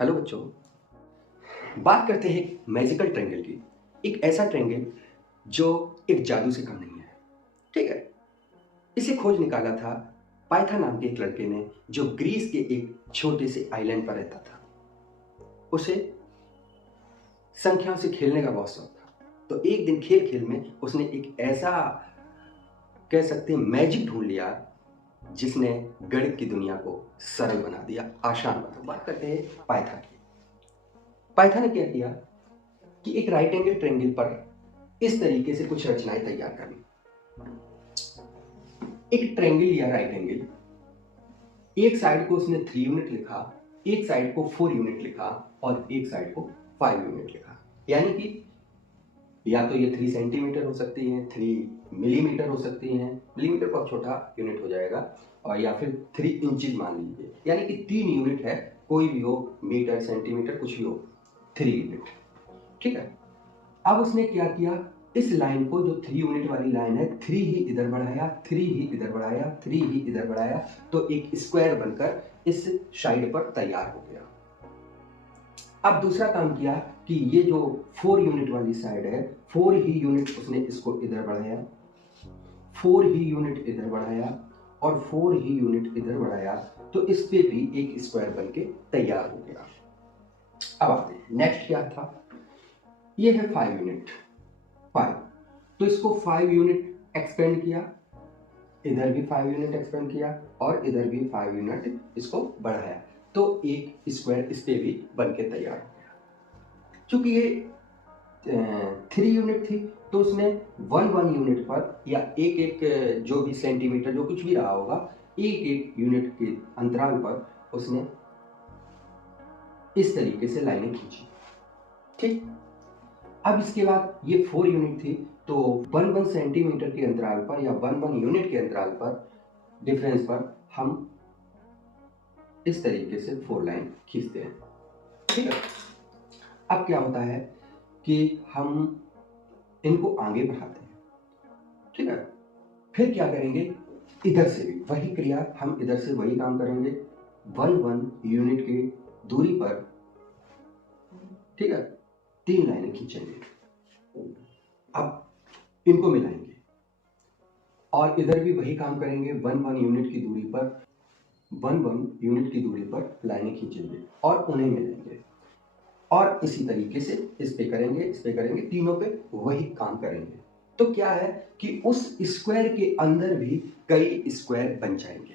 Hello बच्चों, बात करते हैं एक मैजिकल ट्रायंगल की। एक ऐसा ट्रायंगल जो एक जादू से कम नहीं है। ठीक है, इसे खोज निकाला था पाइथा नाम के एक लड़के ने, जो ग्रीस के एक छोटे से आइलैंड पर रहता था। उसे संख्याओं से खेलने का बहुत शौक था। तो एक दिन खेल खेल में उसने एक ऐसा, कह सकते हैं, मैजिक ढूंढ लिया जिसने गणित की दुनिया को सरल बना दिया, आसान बना दिया। बात करते हैं पाइथा की। पाइथा ने क्या किया कि एक राइट एंगल ट्रायंगल पर इस तरीके से कुछ रचनाएं तैयार करनी। एक ट्रायंगल लिया, राइट एंगल, एक साइड को उसने 3 यूनिट लिखा, एक साइड को 4 यूनिट लिखा और एक साइड को 5 यूनिट लिखा। यानी कि या तो ये 3 सेंटीमीटर हो सकती है, 3 मिलीमीटर हो सकती है, मिलीमीटर बहुत छोटा यूनिट हो जाएगा, और या फिर 3 इंचेस मान लीजिए। यानी कि 3 यूनिट है, कोई भी हो, मीटर सेंटीमीटर कुछ भी हो, 3 यूनिट। ठीक है, अब उसने क्या किया, इस लाइन को, जो 3 यूनिट वाली लाइन है, 3 ही इधर बढ़ाया, 3 ही इधर बढ़ाया, 3 ही इधर बढ़ाया, तो एक स्क्वायर बनकर इस साइड पर तैयार हो गया। अब दूसरा काम किया कि ये जो 4 यूनिट वाली साइड है, 4 ही यूनिट उसने इसको इधर बढ़ाया, 4 ही यूनिट इधर बढ़ाया और 4 ही यूनिट इधर बढ़ाया, तो इस पे भी एक स्क्वायर बनके तैयार हो गया। अब आते हैं, नेक्स्ट क्या था, ये है 5 यूनिट, 5, तो इसको 5 यूनिट एक्सपेंड किया, इधर भी 5 यूनिट एक्सपेंड किया और इधर भी 5 यूनिट इसको बढ़ाया, तो एक स्क्वायर इस पे भी बन के तैयार हो गया। क्योंकि ये 3 यूनिट थी, तो उसने 1 यूनिट पर, या एक एक जो भी सेंटीमीटर, जो कुछ भी रहा होगा, एक एक यूनिट के अंतराल पर उसने इस तरीके से लाइनें खींची। ठीक, अब इसके बाद ये 4 यूनिट थी, तो 1 सेंटीमीटर के अंतराल पर या 1 यूनिट के अंतराल पर, डिफरेंस पर, हम इस तरीके से 4 लाइन खींचते हैं। ठीक है, अब क्या होता है कि हम इनको आगे बढ़ाते हैं। ठीक है, फिर क्या करेंगे, इधर से भी वही क्रिया, हम इधर से वही काम करेंगे, 1 यूनिट की दूरी पर, ठीक है, 3 लाइनें खींचेंगे। अब इनको मिलाएंगे और इधर भी वही काम करेंगे, 1 यूनिट की दूरी पर, 1 यूनिट की दूरी पर लाइनें खींचेंगे और उन्हें मिलाएंगे, और इसी तरीके से इस पे करेंगे, इस पे करेंगे, तीनों पे वही काम करेंगे। तो क्या है कि उस स्क्वायर के अंदर भी कई स्क्वायर बन जाएंगे,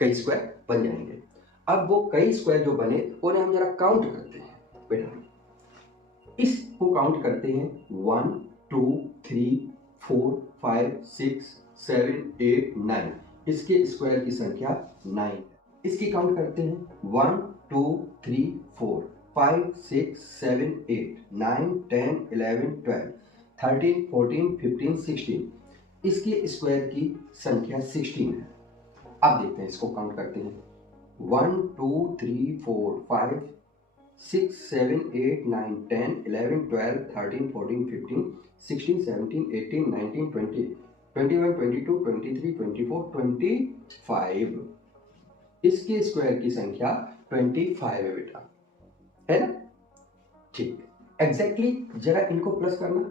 कई स्क्वायर बन जाएंगे। अब वो कई स्क्वायर जो बने, उन्हें हम जरा काउंट करते हैं बेटा। इसको काउंट करते हैं, 1 2 3 4 5 6 7 8 9, इसके स्क्वायर की संख्या 9। इसकी काउंट करते हैं, 1 2 3 4 5 6 7 8 9 10 11 12 13 14 15 16, इसके स्क्वायर की संख्या 16 है। अब देखते हैं, इसको काउंट करते हैं, 1 2 3 4 5 6 7 8 9 10 11 12 13 14 15 16 17 18 19 20 21 22 23 24 25, इसके स्क्वायर की संख्या 25 है बेटा, है ना। ठीक, एग्जैक्टली जरा इनको प्लस करना,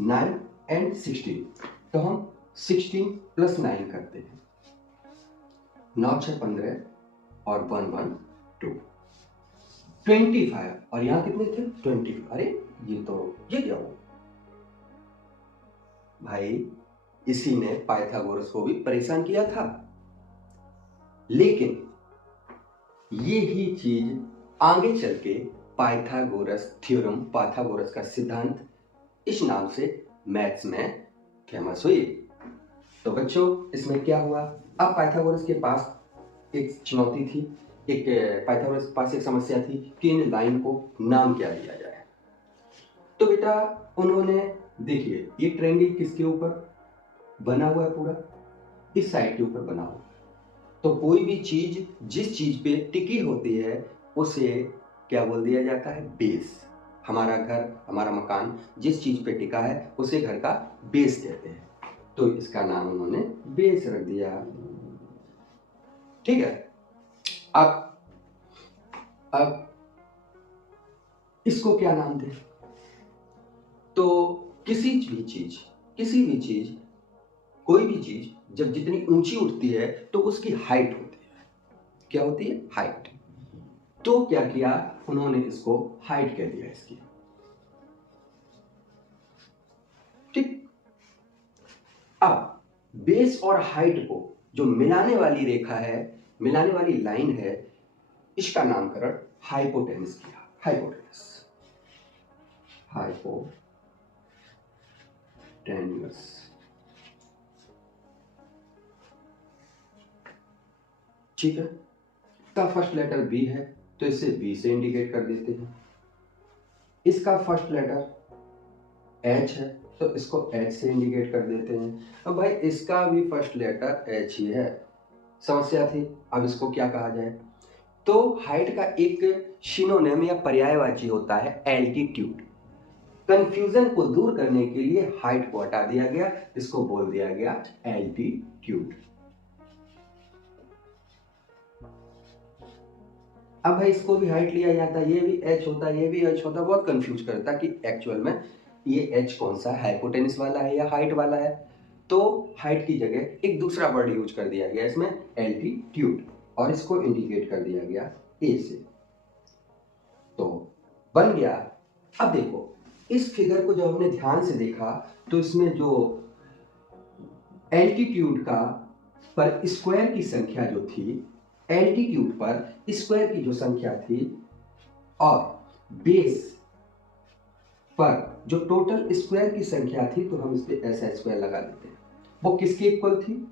9 एंड 16, तो हम 16 प्लस 9 करते हैं, 9 6 15 और 1 1 2, 25, और यहां कितने थे, 20। अरे ये क्या हुआ भाई, इसी ने पाइथागोरस को भी परेशान किया था। लेकिन ये ही चीज आगे चल के पाइथागोरस थ्योरम, पाइथागोरस का सिद्धांत, इस नाम से मैथ्स में फेमस हुई। तो बच्चों, इसमें क्या हुआ, अब पाइथागोरस के पास एक चुनौती थी, एक पाइथागोरस के पास एक समस्या थी कि इन लाइन को नाम क्या दिया जाए। तो बेटा उन्होंने, देखिए ये ट्रायंगल किसके ऊपर बना हुआ है, पूरा इस साइड के ऊपर बना हुआ, तो कोई भी चीज जिस चीज पे टिकी होती है उसे क्या बोल दिया जाता है, बेस। हमारा घर, हमारा मकान जिस चीज पे टिका है उसे घर का बेस कहते हैं, तो इसका नाम उन्होंने बेस रख दिया। ठीक है, अब इसको क्या नाम दें? तो किसी भी चीज कोई भी चीज जब जितनी ऊंची उठती है तो उसकी हाइट होती है। क्या होती है? हाइट। तो क्या किया उन्होंने, इसको हाइट कह दिया इसकी। ठीक। अब बेस और हाइट को जो मिलाने वाली रेखा है, मिलाने वाली लाइन है, इसका नामकरण हाइपोटेनस किया। हाइपोटेनस। ठीक है। इसका फर्स्ट लेटर बी है तो इसे बी से इंडिकेट कर देते हैं। इसका फर्स्ट लेटर एच है तो इसको एच से इंडिकेट कर देते हैं। अब भाई इसका भी फर्स्ट लेटर एच ही है, समस्या थी। अब इसको क्या कहा जाए? तो हाइट का एक सिनोनिम या पर्यायवाची होता है एल्टीट्यूड। कंफ्यूजन को दूर करने के लिए हाइट को हटा दिया गया, इसको बोल दिया गया एल्टीट्यूड। अब भाई इसको भी हाइट लिया जाता, ये भी एच होता, ये भी एच होता, बहुत कंफ्यूज करता कि एक्चुअल में ये एच कौन सा है, हाइपोटेनस वाला है या हाइट वाला है। तो हाइट की जगह एक दूसरा वर्ड यूज कर दिया गया इसमें, एल्टीट्यूड, और इसको इंडिकेट कर दिया गया ए से। तो बन गया। अब देखो इस फिगर को जब हमने ध्यान से देखा तो इसमें जो एल्टीट्यूड का पर स्क्वायर की संख्या जो थी, एल्टीट्यूड पर स्क्वायर की जो संख्या थी और बेस पर जो टोटल स्क्वायर की संख्या थी, तो हम इस पे ऐसा स्क्वायर लगा देते हैं। वो किसके इक्वल थी?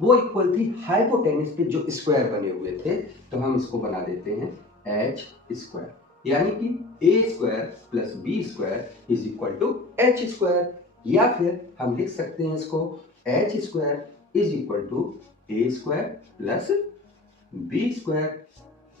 वो इक्वल थी हाइपोटेनस पे जो स्क्वायर बने हुए थे, तो हम इसको बना देते हैं एच स्क्वायर, यानी कि A square plus B square is equal to H square. या फिर हम लिख सकते हैं इसको H square is equal to A square plus B square.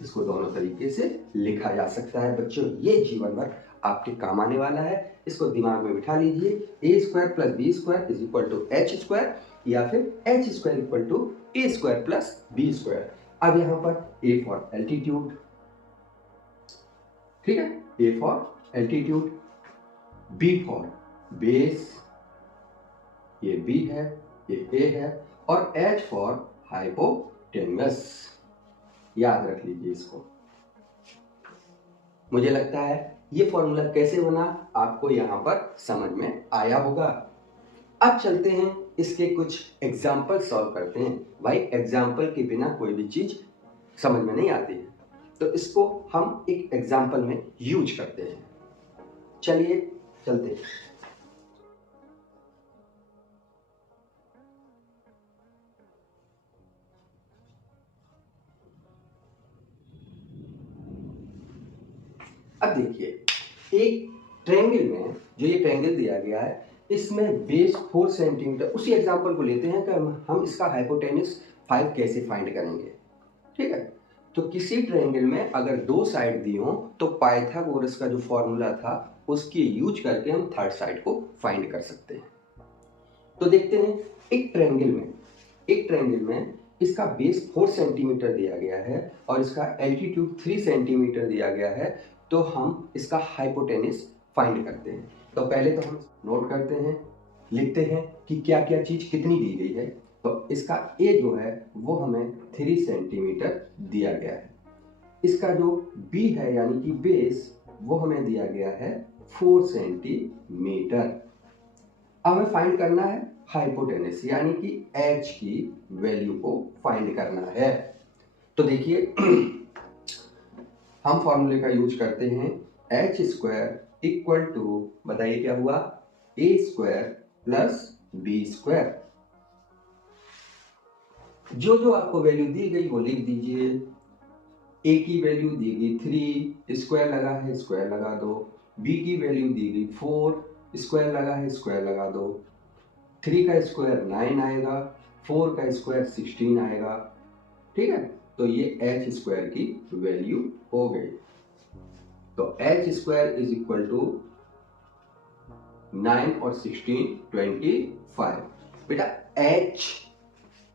इसको दोनों तरीके से लिखा जा सकता है बच्चों, ये जीवन भर आपके काम आने वाला है। इसको दिमाग में बिठा लीजिए, A square plus B square is equal to H square, या फिर H square equal to A square plus B square. अब यहां पर ए फॉर एल्टीट्यूड, ठीक है, A for altitude, B for base, ये बी है, ये ए है, और एच फॉर हाइपोटेनस। याद रख लीजिए इसको। मुझे लगता है ये फॉर्मूला कैसे बना आपको यहां पर समझ में आया होगा। अब चलते हैं इसके कुछ एग्जाम्पल सॉल्व करते हैं। भाई एग्जाम्पल के बिना कोई भी चीज समझ में नहीं आती है, तो इसको हम एक एग्जाम्पल में यूज करते हैं। चलिए चलते हैं। अब देखिए एक ट्रायंगल में, जो ये ट्रायंगल दिया गया है, इसमें बेस 4 सेंटीमीटर, उसी एग्जांपल को लेते हैं कि हम इसका हाइपोटेनस 5 कैसे फाइंड करेंगे। ठीक है, तो किसी ट्रायंगल में अगर दो साइड दी हो तो पाइथागोरस का जो फॉर्मूला था उसकी यूज करके हम थर्ड साइड को फाइंड कर सकते हैं। तो देखते हैं एक ट्रायंगल में इसका बेस 4 सेंटीमीटर दिया गया है और इसका एल्टीट्यूड 3 सेंटीमीटर दिया गया है, तो हम इसका हाइपोटेनस फाइंड करते हैं। तो पहले तो हम नोट करते हैं, लिखते हैं कि क्या क्या चीज कितनी दी गई है। तो इसका ए जो है वो हमें 3 सेंटीमीटर दिया गया है। इसका जो बी है यानी कि बेस, वो हमें दिया गया है 4 सेंटीमीटर। अब हमें फाइंड करना है हाइपोटेनस यानी कि एच की वैल्यू को फाइंड करना है। तो देखिए हम फॉर्मूले का यूज करते हैं, एच स्क्वायर इक्वल टू, बताइए क्या हुआ, ए स्क्वायर प्लस बी स्क्वायर। जो जो आपको वैल्यू दी गई वो लिख दीजिए। ए की वैल्यू दी गई 3, स्क्वायर लगा है स्क्वायर लगा दो। बी की वैल्यू दी गई 4, स्क्वायर लगा है स्क्वायर लगा दो। 3 का स्क्वायर 9 आएगा, 4 का स्क्वायर 16 आएगा। ठीक है, तो ये एच स्क्वायर की वैल्यू हो गई। तो H square is equal to 9 और 16 25। बेटा एच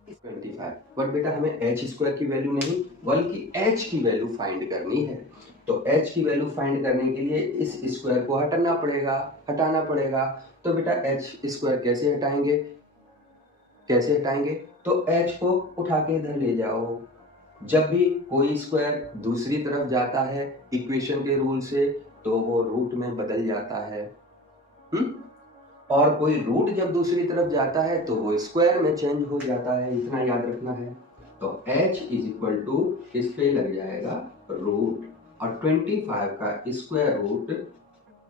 25, बट बेटा हमें एच स्क्वायर की वैल्यू नहीं बल्कि एच की वैल्यू फाइंड करनी है। तो h की वैल्यू फाइंड करने के लिए इस स्क्वायर को हटाना पड़ेगा। तो बेटा h स्क्वायर कैसे हटाएंगे? तो h को उठा के इधर ले जाओ। जब भी कोई स्क्वायर दूसरी तरफ जाता है इक्वेशन के रूल से तो वो रूट में बदल जाता है। और कोई रूट जब दूसरी तरफ जाता है तो वो स्क्वायर में चेंज हो जाता है, इतना याद रखना है। तो h इज इक्वल टू इस पे लग जाएगा रूट, और 25 का स्क्वायर रूट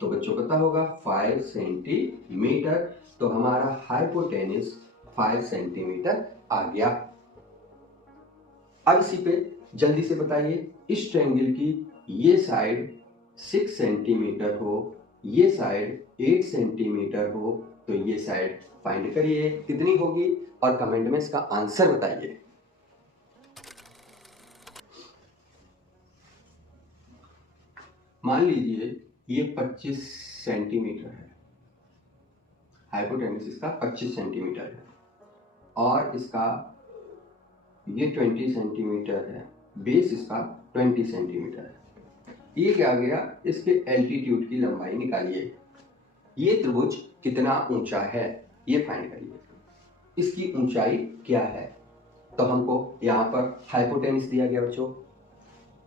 तो बच्चों पता होगा 5 सेंटीमीटर। तो हमारा हाइपोटेनिस 5 सेंटीमीटर आ गया। अब इसी पे जल्दी से बताइए, इस ट्रायंगल की ये साइड 6 सेंटीमीटर हो, ये साइड 8 सेंटीमीटर हो, तो ये साइड फाइंड करिए कितनी होगी और कमेंट में इसका आंसर बताइए। मान लीजिए ये 25 सेंटीमीटर है, हाइपोटेनस इसका 25 सेंटीमीटर है और इसका ये 20 सेंटीमीटर है, बेस इसका 20 सेंटीमीटर है। ये क्या गया, इसके एल्टीट्यूड की लंबाई निकालिए। ये त्रिभुज कितना ऊंचा है ये फाइंड करिए। इसकी ऊंचाई क्या है? तो हमको यहाँ पर हाइपोटेनिस दिया गया बच्चों,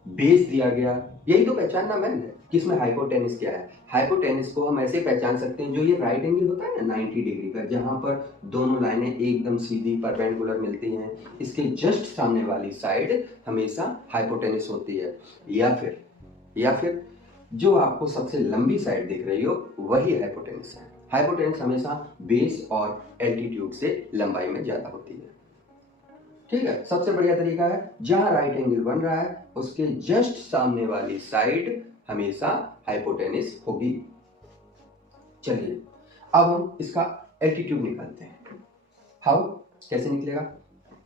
बेस दिया गया, यही तो पहचानना मैंने है कि इसमें हाइपोटेनिस क्या है। हाइपोटेनिस को हम ऐसे पहचान सकते हैं, जो ये राइट एंगल होता है ना 90 डिग्री का, जहां पर दोनों लाइनें एकदम सीधी परपेंडिकुलर मिलती हैं, इसके जस्ट सामने वाली साइड हमेशा हाइपोटेनिस होती है। या फिर जो आपको सबसे लंबी साइड दिख रही हो वही हाइपोटेनिस है। हाइपोटेनिस हमेशा बेस और एल्टीट्यूड से लंबाई में ज्यादा होती है। ठीक है, सबसे बढ़िया तरीका है, जहां राइट एंगल बन रहा है उसके जस्ट सामने वाली साइड हमेशा हाइपोटेनिस होगी। चलिए अब हम इसका एल्टीट्यूड निकालते हैं। हाउ, कैसे निकलेगा?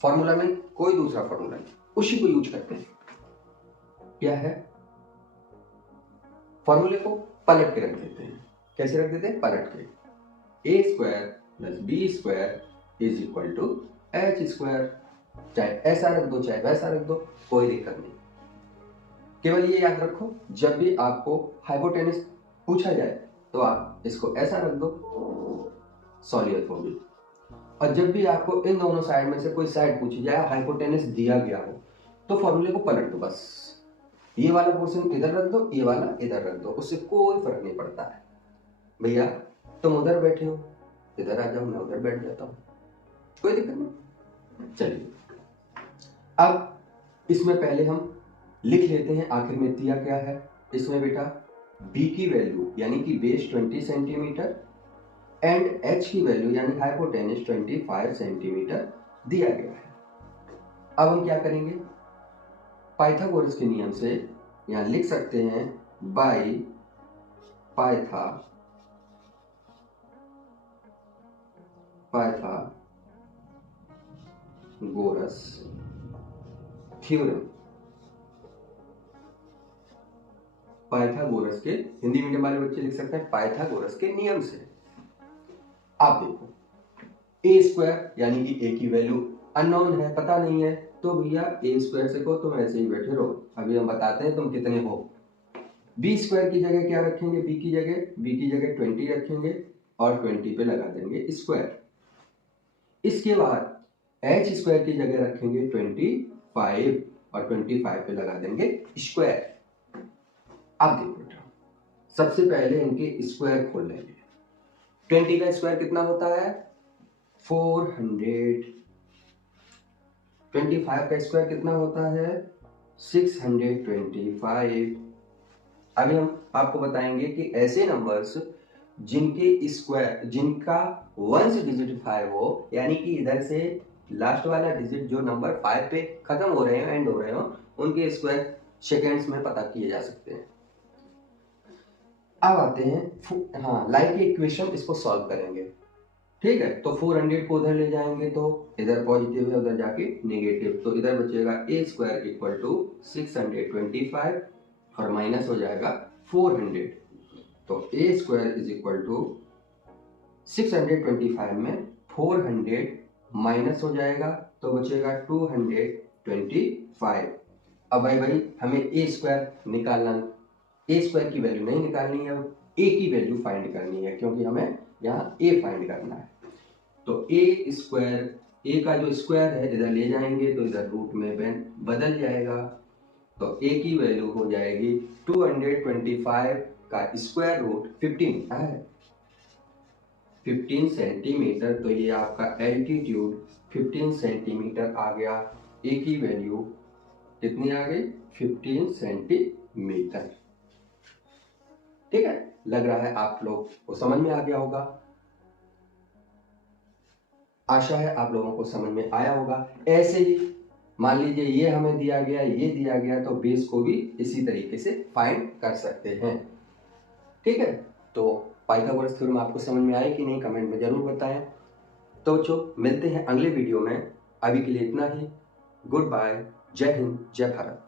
फॉर्मूला में कोई दूसरा फॉर्मूला नहीं, उसी को यूज करते हैं। क्या है? फॉर्मूले को पलट के रख देते हैं। कैसे रख देते हैं? पलट के। A square plus B square is equal to H square. चाहे ऐसा रख दो चाहे वैसा रख दो, कोई दिक्कत नहीं। केवल ये याद रखो, जब भी आपको हाइपोटेनिस पूछा जाए तो आप इसको ऐसा रख दो, सॉल्यूट होगी। और जब भी आपको इन दोनों साइड में से कोई साइड पूछी जाए, हाइपोटेनिस दिया गया हो, तो फॉर्मूले को पलट दो बस। ये वाला पोर्शन इधर रख दो, ये वाला इधर रख दो, उससे कोई फर्क नहीं पड़ता है। भैया तुम उधर बैठे हो, इधर आ जाओ, मैं उधर बैठ जाता हूँ, कोई दिक्कत नहीं। चलिए अब इसमें पहले हम लिख लेते हैं आखिर में दिया क्या है। इसमें बेटा b की वैल्यू यानी कि बेस 20 सेंटीमीटर एंड h की वैल्यू यानी हाइपोटेनिस 25 सेंटीमीटर दिया गया है। अब हम क्या करेंगे, पाइथागोरस के नियम से यहां लिख सकते हैं बाई पाइथागोरस थ्योरम। पाइथागोरस के, हिंदी मीडियम वाले बच्चे लिख सकते हैं पाइथागोरस के नियम से। आप देखो ए स्क्वायर यानी कि ए की वैल्यू अननोन है, पता नहीं है, तो भैया ए स्क्वायर से को तुम ऐसे ही बैठे रहो, अभी हम बताते हैं तुम कितने हो। बी स्क्वायर की जगह क्या रखेंगे? बी की जगह 20 रखेंगे और 20 पे लगा देंगे स्क्वायर। इसके बाद एच स्क्वायर की जगह रखेंगे 25 और 25 पे लगा देंगे स्क्वायर। अब देखो बेटा, सबसे पहले इनके स्क्वायर खोल लेंगे। 20 का स्क्वायर कितना होता है? 400। 25 का स्क्वायर कितना होता है? 625। अभी हम आपको बताएंगे कि ऐसे नंबर्स जिनका वंस डिजिट 5 हो, यानी कि इधर से लास्ट वाला डिजिट जो नंबर 5 पे खत्म हो रहे हो, एंड हो रहे हो, उनके स्क्वायर सेकेंड्स में पता किए जा सकते हैं। अब आते हैं, हाँ, लाइक की इक्वेशन, इसको सॉल्व करेंगे। ठीक है, तो 400 को उधर ले जाएंगे तो इधर पॉजिटिव है, उधर जाके नेगेटिव, तो इधर बचेगा ए स्क्वायर इक्वल टू 625 और माइनस हो जाएगा 400। तो ए स्क्वायर इज इक्वल टू 625 में 400 माइनस हो जाएगा तो बचेगा 225। अब भाई हमें ए स्क्वायर निकालना, ए स्क्वायर की वैल्यू नहीं निकालनी है, ए की वैल्यू फाइंड करनी है, क्योंकि हमें यहाँ ए फाइंड करना है। तो ए स्क्वायर, ए का जो स्क्वायर है इधर ले जाएंगे तो इधर रूट में बदल जाएगा, तो ए की वैल्यू हो जाएगी 225 का स्क्वायर रूट 15 है 15 सेंटीमीटर। तो ये आपका एल्टीट्यूड 15 सेंटीमीटर आ गया। ए की वैल्यू कितनी आ गई? 15 सेंटीमीटर। ठीक है, लग रहा है आप लोग को समझ में आ गया होगा। आशा है आप लोगों को समझ में आया होगा। ऐसे ही मान लीजिए ये हमें दिया गया, ये दिया गया, तो बेस को भी इसी तरीके से फाइंड कर सकते हैं। ठीक है, तो पाइथागोरस थ्योरम आपको समझ में आया कि नहीं, कमेंट में जरूर बताएं। तो बच्चों मिलते हैं अगले वीडियो में, अभी के लिए इतना ही। गुड बाय, जय हिंद, जय भारत।